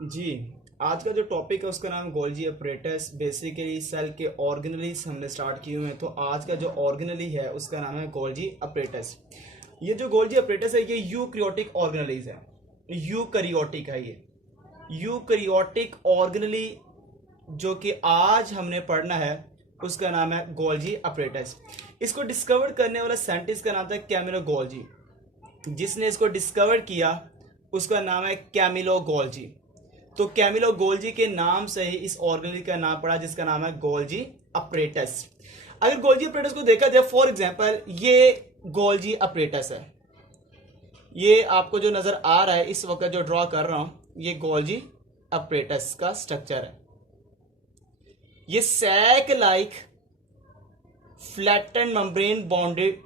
जी। आज का जो टॉपिक है उसका नाम गोल्जी अपरेटस। बेसिकली सेल के ऑर्गेनलीज हमने स्टार्ट किए हुए हैं, तो आज का जो ऑर्गेनली है उसका नाम है गोल्जी अपरेटस। ये जो गोल्जी अपरेटस है ये यूकैरियोटिक ऑर्गेनलीज है। यूकैरियोटिक है ये। यूकैरियोटिक ऑर्गेनली जो कि आज हमने पढ़ना है उसका नाम है गोल्जी अपरेटस। इसको डिस्कवर करने वाला साइंटिस्ट का नाम था कैमिलो गोल्जी। जिसने इसको डिस्कवर किया उसका नाम है कैमिलो गोल्जी। तो कैमिलो गोल्जी के नाम से ही इस ऑर्गेनली का नाम पड़ा जिसका नाम है गोल्जी अपरेटस। अगर गोल्जी अपरेटस को देखा जाए, फॉर एग्जांपल ये गोल्जी अपरेटस है। ये आपको जो नजर आ रहा है इस वक्त जो ड्रॉ कर रहा हूं ये गोल्जी अपरेटस का स्ट्रक्चर है। ये sac like flattened membrane bounded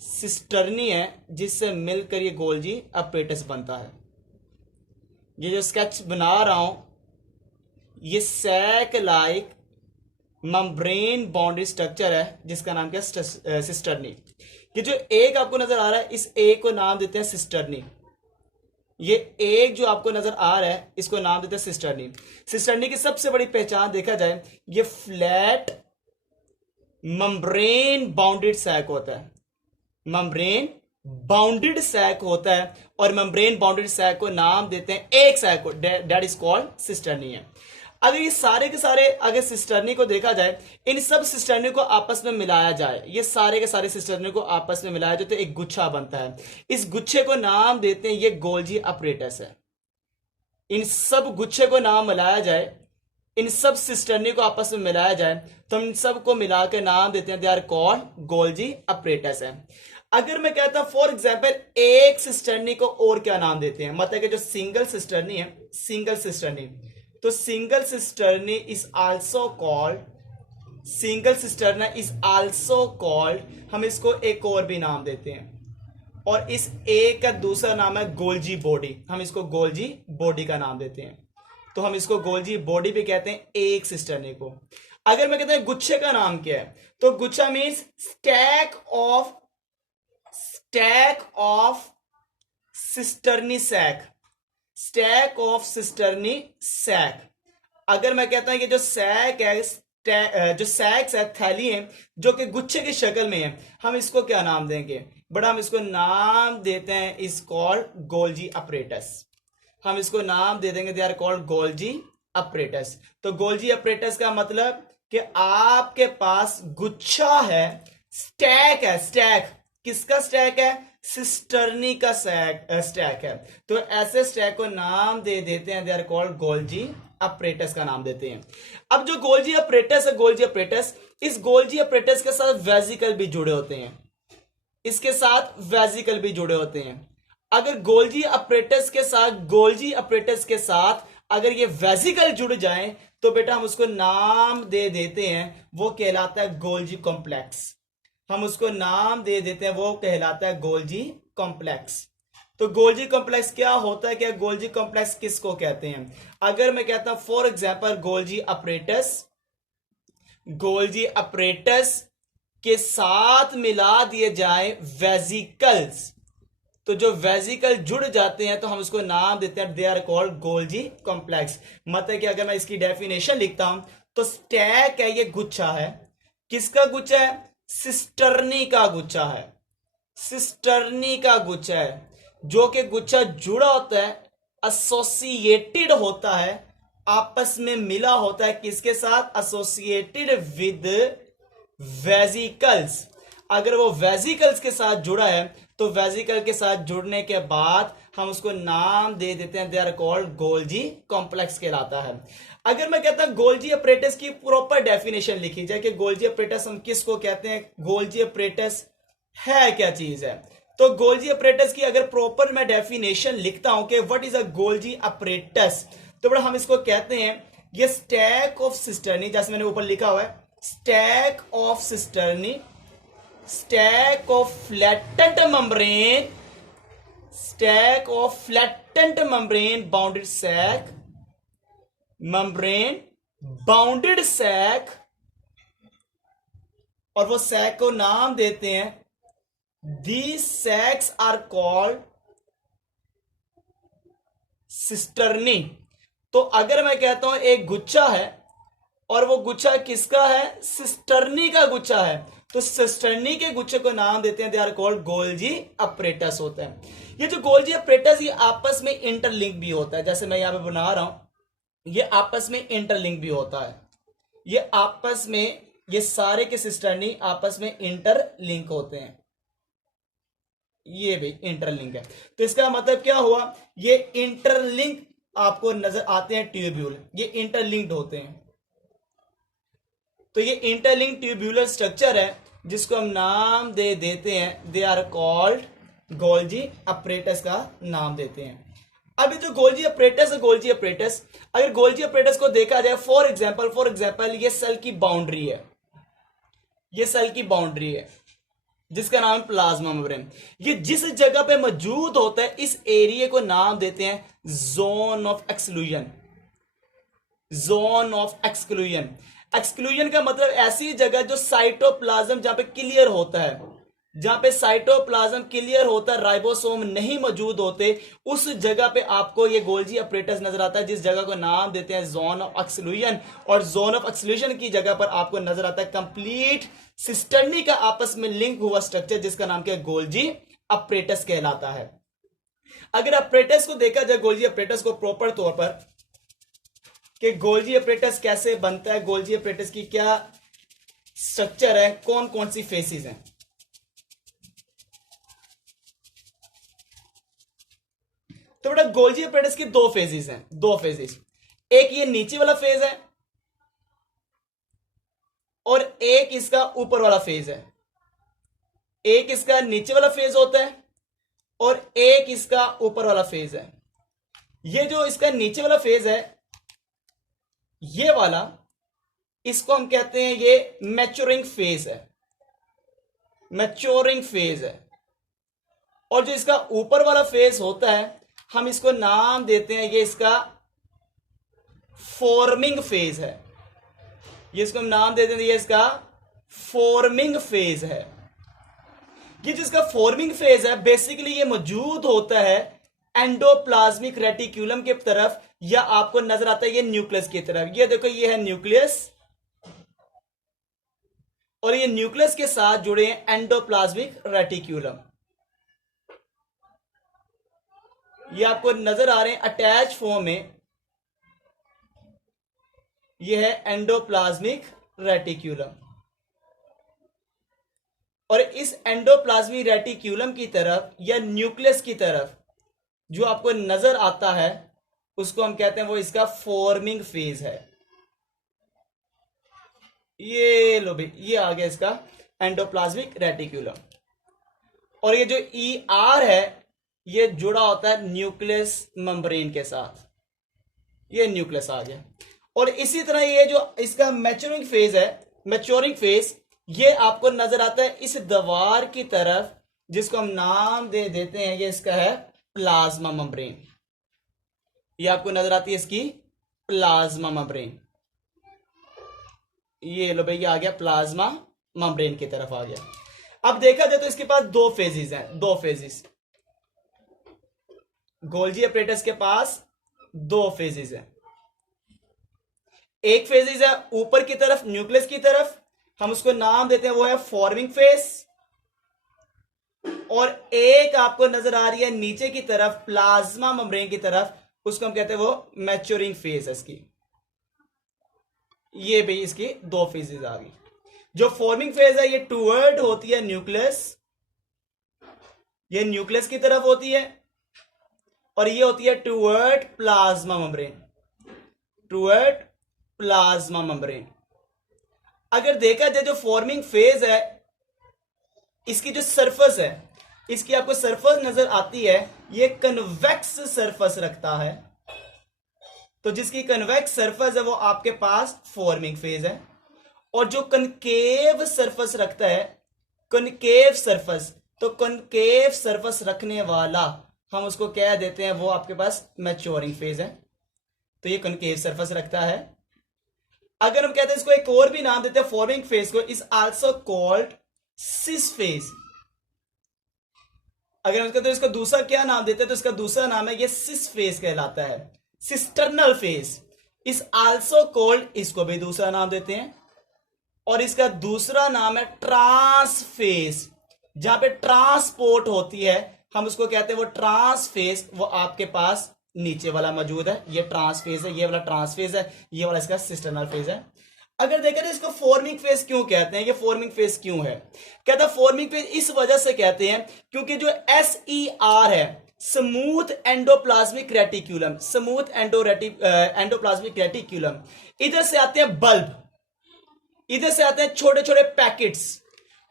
cisternae है जिससे मिलकर ये गोल्जी अपरेटस बनता है। ये जो स्केच बना रहा हूं ये sac like membrane bounded structure है जिसका नाम क्या है सिस्टर्नी। ये जो एक आपको नजर आ रहा है इस एक को नाम देते हैं सिस्टर्नी। ये एक जो आपको नजर आ रहा है इसको नाम देते हैं सिस्टर्नी। सिस्टर्नी की सबसे बड़ी पहचान देखा जाए ये फ्लैट मेम्ब्रेन बाउंडेड सैक होता है। मेम्ब्रेन बाउंडेड सैक होता है और मेम्ब्रेन बाउंडेड सैक को नाम देते हैं एक सैक को, दैट इज कॉल्ड सिस्टर्नी है। अगर ये सारे के सारे अगर सिस्टर्नी को देखा जाए, इन सब सिस्टर्नी को आपस में मिलाया जाए, ये सारे के सारे सिस्टर्नी को आपस में मिलाया जाए तो एक गुच्छा बनता है। इस गुच्छे को नाम देते हैं ये गोल्जी अपरेटस है। इन सब गुच्छे को नाम मिलाया जाए, इन सब सिस्टर्नी को आपस में मिलाया जाए तो इन सब को मिलाकर नाम देते हैं they are called Golgi apparatus है। अगर मैं कहता हूं फॉर एग्जांपल एक सिस्टर्नी को और क्या नाम देते हैं, मतलब कि जो सिंगल सिस्टर्नी है, सिंगल सिस्टर्नी, तो single cisternae is also called, single cisterna is also called, हम इसको एक और भी नाम देते हैं। और इस एक का दूसरा नाम है गोल्जी बॉडी, हम इसको गोल्जी बॉडी का नाम देते हैं। तो हम इसको गोल्जी बॉडी भी कहते हैं एक सिस्टर्नी को। अगर मैं कहता हूं गुच्छे का नाम क्या है, तो गुच्छा means stack of cisternae sac, stack of cisternae sac. अगर मैं कहता हूं कि जो सैक है, जो सैक्स है, थैली है जो कि गुच्छे की शक्ल में है, हम इसको क्या नाम देंगे, बड़ा हम इसको नाम देते हैं इस कॉल्ड गोल्जी अपरेटस। हम इसको नाम दे देंगे they are called Golgi apparatus. तो गोल्जी अपरेटस का मतलब कि आपके पास गुच्छा है, स्टैक है, स्टैक किसका स्टैक है, सिस्टर्नी का स्टैक है। तो ऐसे स्टैक को नाम दे देते हैं they are called Golgi apparatus का नाम देते हैं। अब जो गोल्जी अपरेटस है, गोल्जी अपरेटस, इस गोल्जी अपरेटस के साथ वेजिकल भी जुड़े होते हैं, इसके साथ वेजिकल भी जुड़े होते हैं। अगर गोल्जी अपरेटस के साथ, गोल्जी अपरेटस के साथ अगर ये वेजिकल जुड़ जाएं तो बेटा हम उसको नाम दे देते हैं, वो कहलाता है गोल्जी कॉम्प्लेक्स। हम उसको नाम दे देते हैं, वो कहलाता है गोल्जी कॉम्प्लेक्स। तो गोल्जी कॉम्प्लेक्स क्या होता है, क्या गोल्जी कॉम्प्लेक्स किसको कहते हैं? अगर मैं कहता हूं for example Golgi apparatus, Golgi apparatus के साथ मिला दिए जाए वेजिकल्स, तो जो वेजिकल जुड़ जाते हैं तो हम उसको नाम देते हैं they are called Golgi complex. मतलब कि अगर मैं इसकी डेफिनेशन लिखता हूं तो स्टैक है, ये गुच्छा है, किसका गुच्छा है, सिस्टर्नी का गुच्छा है, सिस्टर्नी का गुच्छा है, जो कि गुच्छा जुड़ा होता है, एसोसिएटेड होता है, आपस में मिला होता है, किसके साथ, एसोसिएटेड विद वेजिकल्स। अगर वो वेजिकल्स के साथ जुड़ा है तो वेजिकल के साथ जुड़ने के बाद हम उसको नाम दे देते हैं they are called Golgi complex कहलाता है। अगर मैं कहता हूं गोल्जी अपरेटस की प्रॉपर डेफिनेशन लिखी जाए कि गोल्जी अपरेटस हम किसको कहते हैं, गोल्जी अपरेटस है क्या चीज है, तो गोल्जी अपरेटस की अगर प्रॉपर मैं डेफिनेशन लिखता हूं कि what is a Golgi apparatus, तो बड़ा हम इसको कहते हैं ये स्टैक ऑफ सिस्टर्नी, जैसे मैंने ऊपर लिखा हुआ है stack of cisternae, stack of flattened membrane, stack of flattened membrane bounded sac, membrane bounded sac, और वो सैक को नाम देते हैं, these sacs are called cisternae. तो अगर मैं कहता हूं एक गुच्छा है और वो गुच्छा किसका है, सिस्टर्नी का गुच्छा है, तो सिस्टर्नी के गुच्छे को नाम देते हैं, they are called Golgi apparatus होते हैं। ये जो गोल्जी अपरेटस ये आपस में इंटरलिंक भी होता है, जैसे मैं यहां पे बना रहा हूं, ये आपस में इंटरलिंक भी होता है, ये आपस में, ये सारे के सिस्टर्नी आपस में इंटरलिंक होते हैं, ये भी इंटरलिंक है। तो इसका मतलब क्या हुआ, ये इंटरलिंक आपको नजर आते हैं ट्यूब्यूल, ये इंटरलिंक्ड होते हैं। तो ये इंटरलिंक ट्यूब्यूलर स्ट्रक्चर है जिसको हम नाम दे देते हैं, they are called Golgi apparatus का नाम देते हैं। अब ये जो गोल्जी अपरेटस है, गोल्जी अपरेटस, अगर गोल्जी अपरेटस को देखा जाए, फॉर एग्जांपल ये सेल की बाउंड्री है, ये सेल की बाउंड्री है जिसका नाम है प्लाज्मा मेम्ब्रेन। ये जिस जगह पे मौजूद होता है इस एरिया को नाम देते हैं zone of exclusion, zone of exclusion. Exclusion का मतलब ऐसी जगह जो साइटोप्लाज्म जहां पे क्लियर होता है, जहां पे साइटोप्लाज्म क्लियर होता है, राइबोसोम नहीं मौजूद होते, उस जगह पे आपको ये गोल्जी अपरेटस नजर आता है, जिस जगह को नाम देते हैं जोन ऑफ एक्सक्लूजन। और जोन ऑफ एक्सक्लूजन की जगह पर आपको नजर आता है कंप्लीट सिस्टर्नी का आपस में लिंक हुआ स्ट्रक्चर जिसका नाम क्या है, गोल्जी अपरेटस कहलाता है। अगर अपरेटस को देखा जाए, गोल्जी अपरेटस को प्रॉपर तौर पर, कि गोल्जी अपरेटस कैसे बनता है, गोल्जी अपरेटस की क्या स्ट्रक्चर है, कौन कौन सी फेसेस हैं। तो बेटा गोल्जी अपरेटस की दो फेजेस हैं, दो फेजेस, एक ये नीचे वाला फेज है और एक इसका ऊपर वाला फेज है। एक इसका नीचे वाला फेज होता है और एक इसका ऊपर वाला फेज है। ये जो इसका नीचे वाला फेज है, ये वाला, इसको हम कहते हैं ये मैच्योरिंग फेज है, मैच्योरिंग फेज है। और जो इसका ऊपर वाला फेज होता है हम इसको नाम देते हैं, ये इसका फॉर्मिंग फेज है, ये इसको हम नाम देते हैं, ये इसका फॉर्मिंग फेज है। ये जिसका फॉर्मिंग फेज है बेसिकली ये मौजूद होता है एंडोप्लाज्मिक रेटिक्यूलम की तरफ, या आपको नजर आता है ये न्यूक्लियस की तरफ। ये देखो ये है न्यूक्लियस और ये न्यूक्लियस के साथ जुड़े हैं एंडोप्लाज्मिक रेटिक्यूलम, ये आपको नजर आ रहे हैं अटैच फॉर्म में, ये है एंडोप्लाज्मिक रेटिक्यूलम। और इस एंडोप्लाज्मिक रेटिक्यूलम की तरफ या न्यूक्लियस की तरफ जो आपको नजर आता है उसको हम कहते हैं वो इसका फॉर्मिंग फेज है। ये लो भाई, ये आ गया इसका एंडोप्लाज्मिक रेटिक्यूलम। और ये जो ER है ये जुड़ा होता है न्यूक्लियस मेम्ब्रेन के साथ, ये न्यूक्लियस आ गया। और इसी तरह ये जो इसका मैच्योरिंग फेज है, मैच्योरिंग फेज, ये आपको नजर आता है इस दीवार की तरफ जिसको हम नाम दे देते हैं, ये इसका है प्लाज्मा मेम्ब्रेन। ये आपको नजर आती है इसकी प्लाज्मा मेम्ब्रेन, ये लो भाई, ये आ गया प्लाज्मा मेम्ब्रेन की तरफ आ गया। अब देखा जाए तो इसके पास दो फेजेस हैं, दो फेजेस, गोल्जी अपरेटस के पास दो फेजेस हैं। एक फेजेस है ऊपर की तरफ न्यूक्लियस की तरफ, हम उसको नाम देते हैं वो है फॉर्मिंग फेज। और एक आपको नजर आ रही है नीचे की तरफ प्लाज्मा मेम्ब्रेन की तरफ, उसको हम कहते हैं वो मैच्योरिंग फेज है इसकी। ये भी इसकी दो फेजेस आ गई। जो फॉर्मिंग फेज है ये टूवर्ड होती है न्यूक्लियस, ये न्यूक्लियस की तरफ होती है, और ये होती है toward plasma membrane, toward plasma membrane. अगर देखा जाए जो फॉर्मिंग फेज है इसकी जो सरफेस है, इसकी आपको सरफेस नजर आती है, ये कन्वेक्स सरफेस रखता है। तो जिसकी कन्वेक्स सरफेस है वो आपके पास फॉर्मिंग फेज है। और जो कनकेव सरफेस रखता है, कनकेव सरफेस, तो कनकेव सरफेस रखने वाला हम उसको क्या देते हैं, वो आपके पास मैच्योरिंग फेज है। तो ये कनकेव सरफेस रखता है। अगर हम कहते हैं इसको एक और भी नाम देते हैं फॉर्मिंग फेज को, is also called cis phase. अगर हम इसका तो इसका दूसरा क्या नाम देते हैं, तो इसका दूसरा नाम है ये सिस फेस कहलाता है, cisternal face is also called, इसको भी दूसरा नाम देते हैं। और इसका दूसरा नाम है ट्रांस फेस, जहां पे ट्रांसपोर्ट होती है हम उसको कहते हैं वो ट्रांस फेस, वो आपके पास नीचे वाला मौजूद है, ये ट्रांस फेस है, ये वाला ट्रांस फेस है, ये वाला इसका सिस्टर्नल फेस है। अगर देखा तो इसको फॉर्मिंग फेस क्यों कहते हैं, ये फॉर्मिंग फेस क्यों है, कहता है फॉर्मिंग फेस इस वजह से कहते हैं क्योंकि जो SER है, smooth endoplasmic reticulum, smooth endoplasmic reticulum, इधर से आते हैं बल्ब, इधर से आते हैं छोटे छोटे पैकेट्स।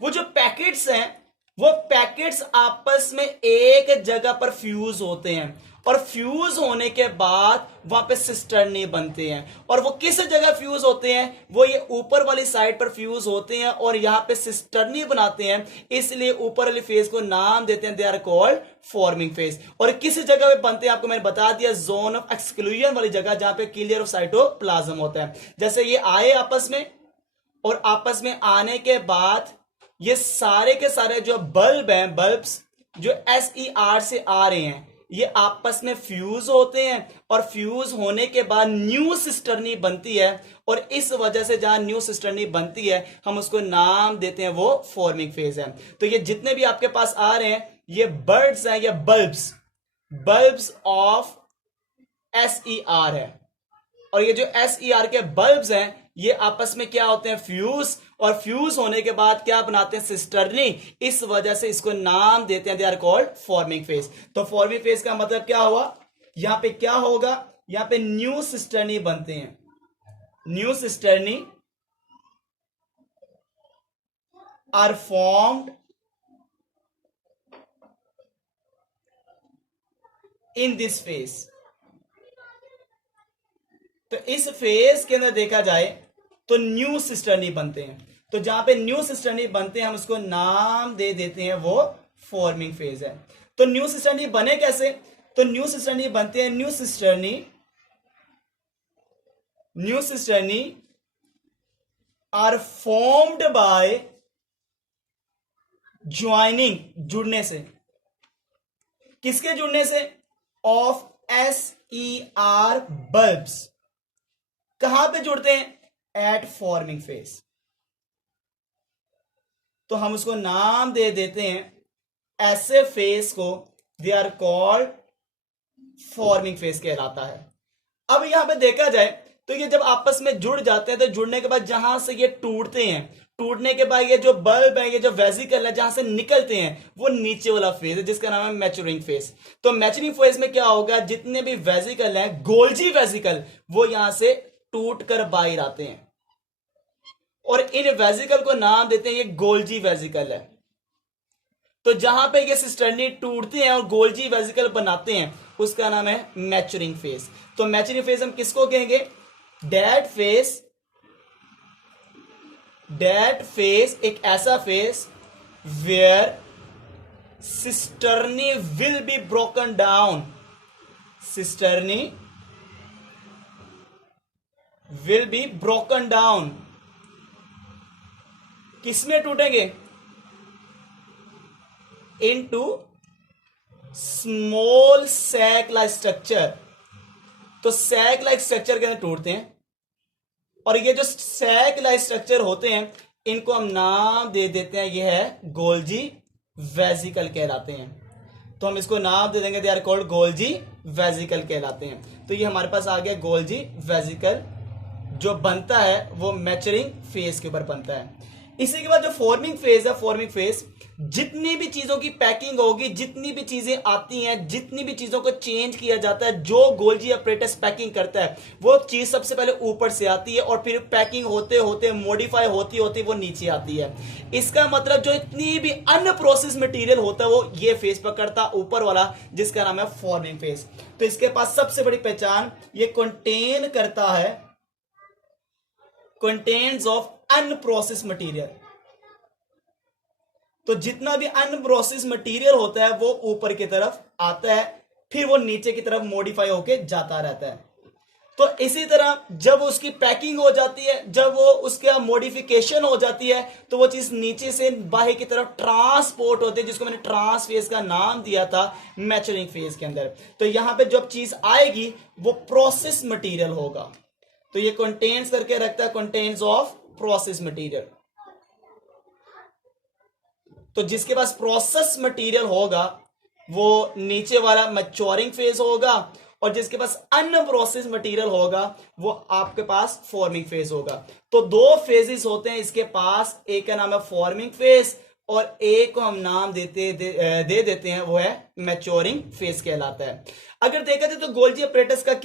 वो जो पैकेट्स हैं वो पैकेट्स आपस में एक जगह पर फ्यूज होते हैं, और फ्यूज होने के बाद वहां पे सिस्टर्नी बनते हैं। और वो किस जगह फ्यूज होते हैं, वो ये ऊपर वाली साइड पर फ्यूज होते हैं और यहां पे सिस्टर्नी बनाते हैं, इसलिए ऊपर वाली फेज को नाम देते हैं, they are called forming phase. और किस जगह पे बनते हैं आपको मैंने बता दिया, जोन ऑफ एक्सक्लूजन वाली जगह जहां पे क्लियर ऑफ साइटोप्लाज्म होता है। जैसे ये आए आपस में, और आपस में आने के बाद ये सारे के सारे जो बल्ब हैं, बल्ब्स जो SER से आ रहे हैं, ये आपस में फ्यूज होते हैं, और फ्यूज होने के बाद न्यू सिस्टर्नी बनती है, और इस वजह से जहां न्यू सिस्टर्नी बनती है हम उसको नाम देते हैं वो फॉर्मिंग फेज है। तो ये जितने भी आपके पास आ रहे हैं ये बर्ड्स हैं, ये बल्ब्स ऑफ SER है, और ये जो SER के बल्ब्स हैं ये आपस में क्या होते हैं, फ्यूज, और फ्यूज होने के बाद क्या बनाते हैं, सिस्टर्नी, इस वजह से इसको नाम देते हैं, they are called forming phase. तो फॉर्मिंग फेज का मतलब क्या हुआ, यहां पे क्या होगा, यहां पे न्यू सिस्टर्नी बनते हैं, new cisternae are formed in this phase. तो इस फेज के अंदर देखा जाए तो न्यू सिस्टर्नी बनते हैं, तो जहां पे न्यू सिस्टर्नी बनते हैं हम उसको नाम दे देते हैं वो फॉर्मिंग फेज है। तो न्यू सिस्टर्नी बने कैसे, तो न्यू सिस्टर्नी बनते हैं, new cisternae are formed by joining, जुड़ने से, किसके जुड़ने से, ऑफ SER बल्ब्स। कहां पे जुड़ते हैं, एट फॉर्मिंग फेज। तो हम उसको नाम दे देते हैं ऐसे फेज को, they are called forming phase कहलाता है। अब यहां पे देखा जाए तो ये जब आपस में जुड़ जाते हैं, तो जुड़ने के बाद जहां से ये टूटते हैं, टूटने के बाद ये जो बल्ब है, ये जो वेसिकल है जहां से निकलते हैं, वो नीचे वाला फेज है जिसका नाम है मैच्योरिंग फेज। तो मैच्योरिंग फेज में क्या होगा, जितने भी वेसिकल हैं, गोल्जी वेसिकल, वो यहां से टूट कर बाहर आते हैं, और इन वेसिकल को नाम देते हैं ये गोल्जी वेसिकल है। तो जहां पे ये सिस्टर्नी टूटते हैं और गोल्जी वेसिकल बनाते हैं उसका नाम है मैच्योरिंग फेज। तो मैच्योरिंग फेज हम किसको कहेंगे, डेड फेज एक ऐसा phase where cisternae will be broken down, cisternae will be broken down. किसमें टूटेंगे, into small sac like structure. तो सैक लाइक स्ट्रक्चर के अंदर टूटते हैं, और ये जो सैक लाइक स्ट्रक्चर होते हैं इनको हम नाम दे देते हैं, ये है गोल्जी वेसिकल कहलाते हैं। तो हम इसको नाम दे देंगे, they are called Golgi vesicle कहलाते हैं। तो ये हमारे पास आ गया गोल्जी वेसिकल, जो बनता है वो मैच्योरिंग फेज के ऊपर बनता है। इसी के बाद जो फॉर्मिंग फेज है, फॉर्मिंग फेज जितनी भी चीजों की पैकिंग होगी, जितनी भी चीजें आती हैं, जितनी भी चीजों को चेंज किया जाता है, जो गोल्जी अपरेटस पैकिंग करता है वो चीज सबसे पहले ऊपर से आती है, और फिर पैकिंग होते होते मॉडिफाई होती होती वो नीचे आती है। इसका मतलब जो इतनी भी अनप्रोसेस मटेरियल होता है वो ये फेज पकड़ता ऊपर वाला, जिसका नाम है फॉर्मिंग फेज। तो इसके पास सबसे बड़ी पहचान, ये कंटेन करता है, कंटेन्स ऑफ अनप्रोसेस मटेरियल। तो जितना भी अनप्रोसेस मटेरियल होता है वो ऊपर की तरफ आता है, फिर वो नीचे की तरफ मॉडिफाई होके जाता रहता है। तो इसी तरह जब उसकी पैकिंग हो जाती है, जब वो उसका मॉडिफिकेशन हो जाती है, तो वो चीज नीचे से बाहर की तरफ ट्रांसपोर्ट होती है, जिसको मैंने ट्रांस फेज का नाम दिया था मैच्योरिंग फेज के अंदर। तो यहां पे जब चीज आएगी वो प्रोसेस मटेरियल होगा। तो ये कंटेन्स करके रखता है कंटेन्स ऑफ प्रोसेस मटेरियल। तो जिसके पास प्रोसेस मटेरियल होगा वो नीचे वाला मैच्योरिंग फेज होगा, और जिसके पास अनप्रोसेस मटेरियल होगा वो आपके पास फॉर्मिंग फेज होगा। तो दो फेजेस होते हैं इसके पास, एक का नाम है फॉर्मिंग फेज और एक को हम नाम दे देते हैं वो है मैच्योरिंग फेज कहलाता है। अगर देखा जाए तो गोल्जी अपरेटस का क्या